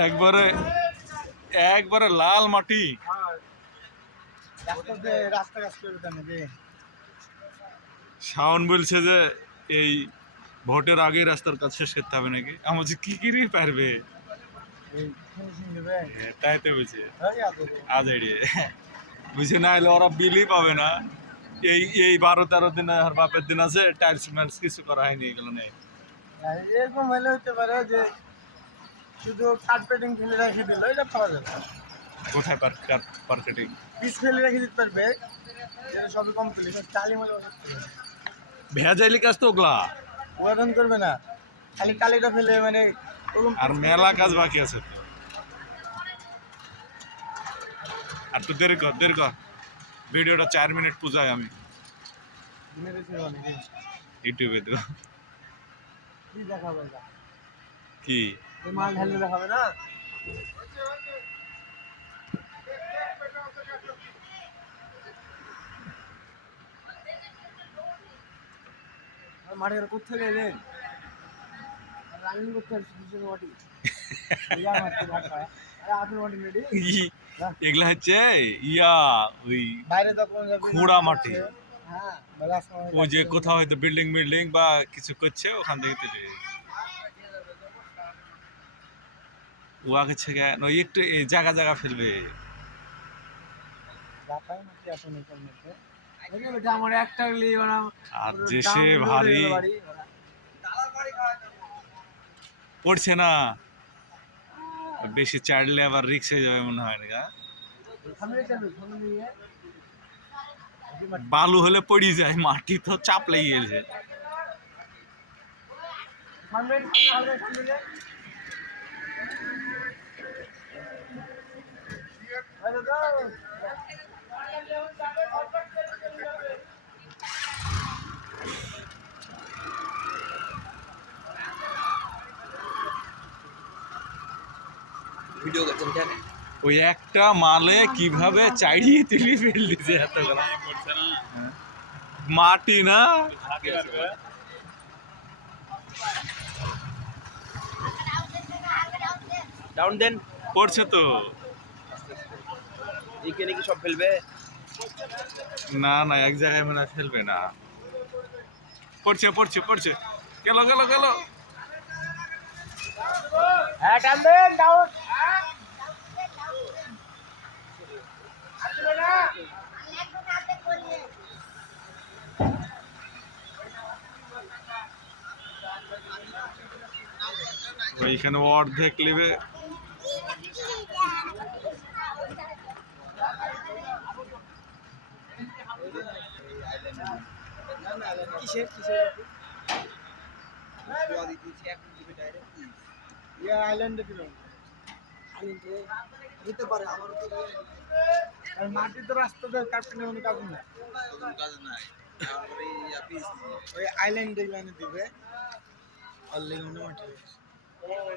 একবারে একবারে লাল মাটি। রাস্তা করে দেন নাকি শাওন বলছে যে এই ভোটের আগে রাস্তার কাজ শেষ করতে হবে নাকি? আমার যে কি কিরি পারবে? হ্যাঁ, তাই তো বলছে। আজ বুঝে না এলে ওরা বিলই পাবে না। এই এই বারো তেরো দিন আর বাপের দিন আছে টাইলস মাইলস কিছু করা হয়নি এগুলো নেই এরকম হলে হতে পারে যে শুধু কার্পেটিং ফেলে রেখে দিল এটা পাওয়া যাবে। কোথায় পার্কেটিং পিস ফেলে রেখে দিতে পারবে যেটা সবই কমপ্লিট টালি মজা ভেজাইলি কাজ তো ওগুলা। ওয়াদন করবে না। খালি টালিটা ফেলে মানে আর মেলা কাজ বাকি আছে। আর তো দেরি কর দেরি কর। ভিডিওটা চার মিনিট পূজায় আমি। ইউটিউবে দেবো কি দেখাবে এটা কি? মাল ঢাললে দেখাবে না? এলেন? রানিং করতে মাটি এগুলা হচ্ছে ইয়া ওই খুঁড়া মাটি। হ্যাঁ যে কোথাও হয়তো বিল্ডিং বিল্ডিং বা কিছু করছে ওখান থেকে তুলে ও আগে থেকে নয় একটু জায়গা জায়গা ফেলবে। আর সে ভারী। পড়ছে না। বেশি চাড়লে আবার রিক্স হয়ে যাবে মনে হয় না নিয়ে বালু হলে পড়ি যায় মাটি তো চাপ লেগে গেছে। সামনে ভিডিও করছেন কেন? ওই একটা মালে কীভাবে চাড়িয়ে তুলি ফেল দিছে এতগুলো। মাটি না? ডাউন দেন। পড়ছে তো। এখানে কি সব ফেলবে? না না এক জায়গায় মনে ফেলবে না। পড়ছে পড়ছে পড়ছে। গেল গেল গেল। হ্যাঁ টান দেন ডাউন ওইখানে অর্ধেক নেবে। কিসের কিসের? ইয়া আইল্যান্ডে দিল পারে আমার আর মাটির তো রাস্তাতে কাটতে অনেক কাজ না কাজ নাই। ওই আইল্যান্ডে দিবে। Already Thank you.